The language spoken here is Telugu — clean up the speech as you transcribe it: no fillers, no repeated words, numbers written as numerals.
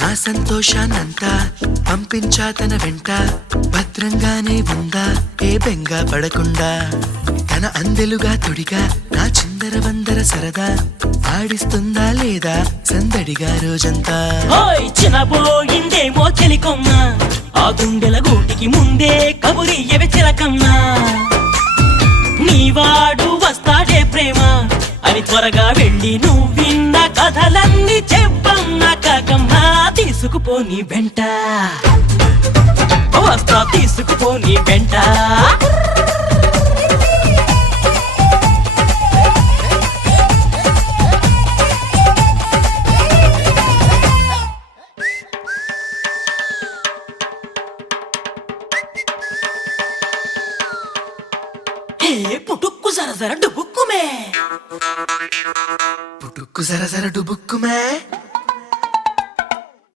నా సంతోషాన్నంతా పంపించా తన వెంట, భద్రంగానే ఉందా ఏ బెంగ పడకుండా. తన అందెలుగా తొడిగా నా చిందర వందర సరదా, ఆడిస్తుందా లేదా సందడిగా రోజంతా. చినబోయిందేమో చెలికొమ్మ, ఆ గుండెల గూటికి ముందే కబురియవే చిలకమ్మా. నీవాడు వస్తాడే ప్రేమ అని త్వరగా వెళ్ళి నువ్విన్న కథలన్నీ చెప్పమ్మా కాకమ్మా. తీసుకుపోని వెంట వస్తా, తీసుకుపోని వెంట. పుటుక్కు జర జర డుబుక్కుమే, పుటుక్కు జర జర డుబుక్కుమే.